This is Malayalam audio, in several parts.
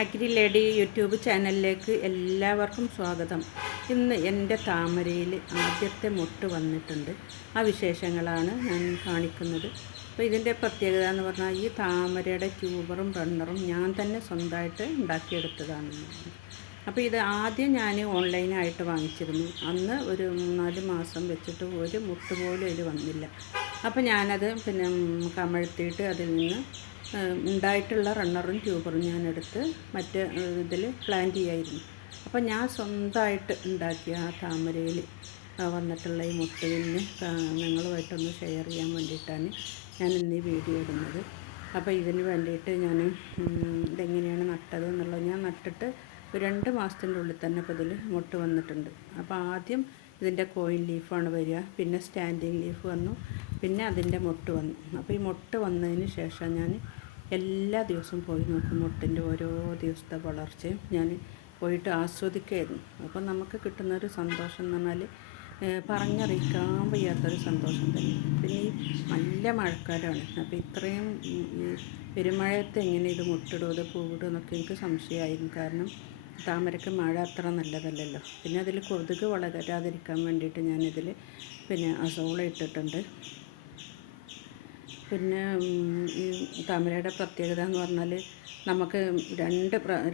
അഗ്രി ലേഡി യൂട്യൂബ് ചാനലിലേക്ക് എല്ലാവർക്കും സ്വാഗതം. ഇന്ന് എൻ്റെ താമരയിൽ ആദ്യത്തെ മൊട്ട് വന്നിട്ടുണ്ട്. ആ വിശേഷങ്ങളാണ് ഞാൻ കാണിക്കുന്നത്. അപ്പോൾ ഇതിൻ്റെ പ്രത്യേകത എന്ന് പറഞ്ഞാൽ ഈ താമരയുടെ ട്യൂബറും റണ്ണറും ഞാൻ തന്നെ സ്വന്തമായിട്ട് ഉണ്ടാക്കിയെടുത്തതാണ്. അപ്പോൾ ഇത് ആദ്യം ഞാൻ ഓൺലൈനായിട്ട് വാങ്ങിച്ചിരുന്നു. അന്ന് ഒരു 3-4 മാസം വെച്ചിട്ട് ഒരു മുട്ട് പോലും ഇതിൽ വന്നില്ല. അപ്പോൾ ഞാനത് കമഴ്ത്തിയിട്ട് അതിൽ നിന്ന് ഉണ്ടായിട്ടുള്ള റണ്ണറും ട്യൂബറും ഞാനെടുത്ത് മറ്റ് ഇതിൽ പ്ലാന്റ് ചെയ്യായിരുന്നു. അപ്പോൾ ഞാൻ സ്വന്തമായിട്ട് ഉണ്ടാക്കിയ ആ താമരയിൽ വന്നിട്ടുള്ള ഈ മുട്ടയിന് നിങ്ങളുമായിട്ടൊന്ന് ഷെയർ ചെയ്യാൻ വേണ്ടിയിട്ടാണ് ഞാൻ ഇന്ന് ഈ വീഡിയോ ഇടുന്നത്. അപ്പോൾ ഇതിന് വേണ്ടിയിട്ട് ഞാൻ ഇതെങ്ങനെയാണ് നട്ടത് എന്നുള്ളത് ഞാൻ നട്ടിട്ട് 2 മാസത്തിൻ്റെ ഉള്ളിൽ തന്നെ ഇപ്പോൾ ഇതിൽ മുട്ട് വന്നിട്ടുണ്ട്. അപ്പോൾ ആദ്യം ഇതിൻ്റെ കോയിൻ ലീഫാണ് വരിക, പിന്നെ സ്റ്റാൻഡിങ് ലീഫ് വന്നു, പിന്നെ അതിൻ്റെ മുട്ട് വന്നു. അപ്പോൾ ഈ മുട്ട് വന്നതിന് ശേഷം ഞാൻ എല്ലാ ദിവസവും പോയി നോക്കും. മുട്ടിൻ്റെ ഓരോ ദിവസത്തെ വളർച്ചയും ഞാൻ പോയിട്ട് ആസ്വദിക്കുകയായിരുന്നു. അപ്പോൾ നമുക്ക് കിട്ടുന്നൊരു സന്തോഷം എന്ന് പറഞ്ഞാൽ പറഞ്ഞറിയിക്കാൻ വയ്യാത്തൊരു സന്തോഷം തന്നെ. പിന്നെ ഈ നല്ല മഴക്കാലമാണ്. അപ്പോൾ ഇത്രയും ഈ പെരുമഴയത്ത് എങ്ങനെ ഇത് മുട്ടിടും, ഇത് പൂവിടും എന്നൊക്കെ എനിക്ക് സംശയമായിരുന്നു. കാരണം താമരയ്ക്ക് മഴ അത്ര നല്ലതല്ലല്ലോ. പിന്നെ അതിൽ കൊതുക് വളരാതിരിക്കാൻ വേണ്ടിയിട്ട് ഞാനിതിൽ അസോള ഇട്ടിട്ടുണ്ട്. പിന്നെ ഈ താമരയുടെ പ്രത്യേകത എന്ന് പറഞ്ഞാൽ നമുക്ക്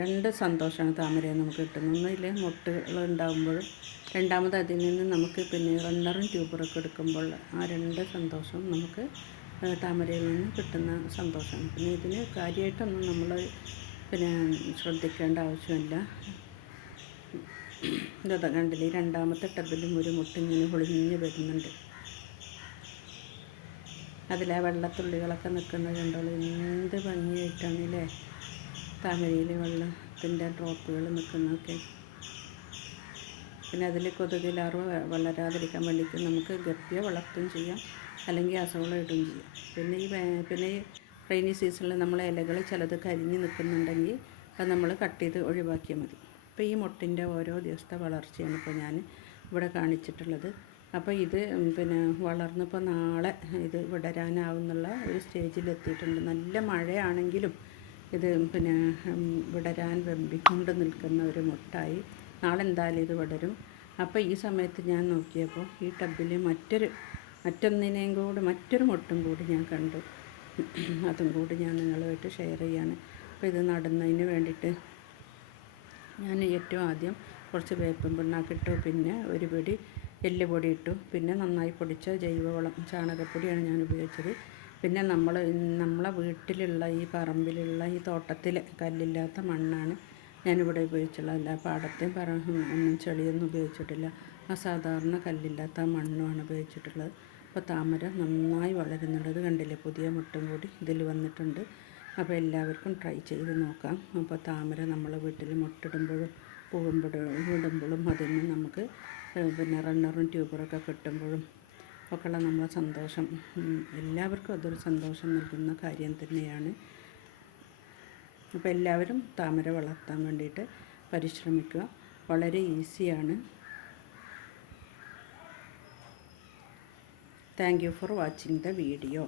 രണ്ട് സന്തോഷമാണ് താമരയിൽ നമുക്ക് കിട്ടുന്നത്. ഒന്നിൽ മുട്ടുകൾ ഉണ്ടാകുമ്പോഴും രണ്ടാമത് അതിൽ നിന്ന് നമുക്ക് റണ്ണറും ട്യൂബറൊക്കെ എടുക്കുമ്പോൾ ആ 2 സന്തോഷവും നമുക്ക് താമരയിൽ നിന്ന് കിട്ടുന്ന സന്തോഷമാണ്. പിന്നെ ഇതിന് കാര്യമായിട്ടൊന്നും നമ്മൾ ശ്രദ്ധിക്കേണ്ട ആവശ്യമില്ല. ഇതാ കണ്ടില്ലേ, 2ാമത്തെ ടബിലും ഒരു മുട്ടിങ്ങനെ പൊളിഞ്ഞ് വരുന്നുണ്ട്. അതിലെ വെള്ളത്തുള്ളികളൊക്കെ നിൽക്കുന്നത് കണ്ടോളൂ, എന്ത് ഭംഗിയായിട്ടാണ് അല്ലേ താമരയിൽ വെള്ളത്തിൻ്റെ ഡ്രോപ്പുകൾ നിൽക്കുന്നതൊക്കെ. പിന്നെ അതിൽ കൊതുകിലാർവ വളരാതിരിക്കാൻ വേണ്ടിയിട്ട് നമുക്ക് ഗപ്പിയെ വളർത്തുകയും ചെയ്യാം, അല്ലെങ്കിൽ അസോള ഇടുകയും ചെയ്യാം. പിന്നെ ഈ റെയിനി സീസണിൽ നമ്മൾ ഇലകൾ ചിലത് കരിഞ്ഞ് നിൽക്കുന്നുണ്ടെങ്കിൽ അത് നമ്മൾ കട്ട് ചെയ്ത് ഒഴിവാക്കിയാൽ മതി. അപ്പോൾ ഈ മുട്ടിൻ്റെ ഓരോ ദിവസത്തെ വളർച്ചയാണ് ഇപ്പോൾ ഞാൻ ഇവിടെ കാണിച്ചിട്ടുള്ളത്. അപ്പോൾ ഇത് വളർന്നിപ്പോൾ നാളെ ഇത് വിടരാനാവുന്നുള്ള ഒരു സ്റ്റേജിലെത്തിയിട്ടുണ്ട്. നല്ല മഴയാണെങ്കിലും ഇത് വിടരാൻ വെമ്പിക്കൊണ്ട് നിൽക്കുന്ന ഒരു മുട്ടായി. നാളെ എന്തായാലും ഇത് വിടരും. അപ്പോൾ ഈ സമയത്ത് ഞാൻ നോക്കിയപ്പോൾ ഈ ടബിൽ മറ്റൊരു മുട്ടും കൂടി ഞാൻ കണ്ടു. അതും കൂടി ഞാൻ നിങ്ങളുമായിട്ട് ഷെയർ ചെയ്യാണ്. അപ്പോൾ ഇത് നടുന്നതിന് വേണ്ടിയിട്ട് ഞാൻ ഏറ്റവും ആദ്യം കുറച്ച് വേപ്പിൻ പിണ്ണാക്കിട്ടു, പിന്നെ ഒരു പിടി എല്ലുപൊടി ഇട്ടു, പിന്നെ നന്നായി പൊടിച്ച ജൈവവളം ചാണകപ്പൊടിയാണ് ഞാൻ ഉപയോഗിച്ചത്. പിന്നെ നമ്മളെ വീട്ടിലുള്ള ഈ പറമ്പിലുള്ള ഈ തോട്ടത്തിൽ കല്ലില്ലാത്ത മണ്ണാണ് ഞാനിവിടെ ഉപയോഗിച്ചുള്ളത്. അല്ല പാടത്തെയും ഒന്നും ചെളിയൊന്നും ഉപയോഗിച്ചിട്ടില്ല. ആ സാധാരണ കല്ലില്ലാത്ത മണ്ണുമാണ് ഉപയോഗിച്ചിട്ടുള്ളത്. അപ്പോൾ താമര നന്നായി വളരുന്നുള്ളത് കണ്ടില്ലേ, പുതിയ മുട്ടും കൂടി ഇതിൽ വന്നിട്ടുണ്ട്. അപ്പോൾ എല്ലാവർക്കും ട്രൈ ചെയ്ത് നോക്കാം. അപ്പോൾ താമര നമ്മളെ വീട്ടിൽ മുട്ടിടുമ്പോഴും വിടുമ്പോഴും അതിൽ നിന്ന് നമുക്ക് റണ്ണറും ട്യൂബറൊക്കെ കിട്ടുമ്പോഴും ഒക്കെയുള്ള നമ്മളെ സന്തോഷം എല്ലാവർക്കും അതൊരു സന്തോഷം നൽകുന്ന കാര്യം തന്നെയാണ്. അപ്പോൾ എല്ലാവരും താമര വളർത്താൻ വേണ്ടിയിട്ട് പരിശ്രമിക്കുക. വളരെ ഈസിയാണ്. Thank you for watching the video.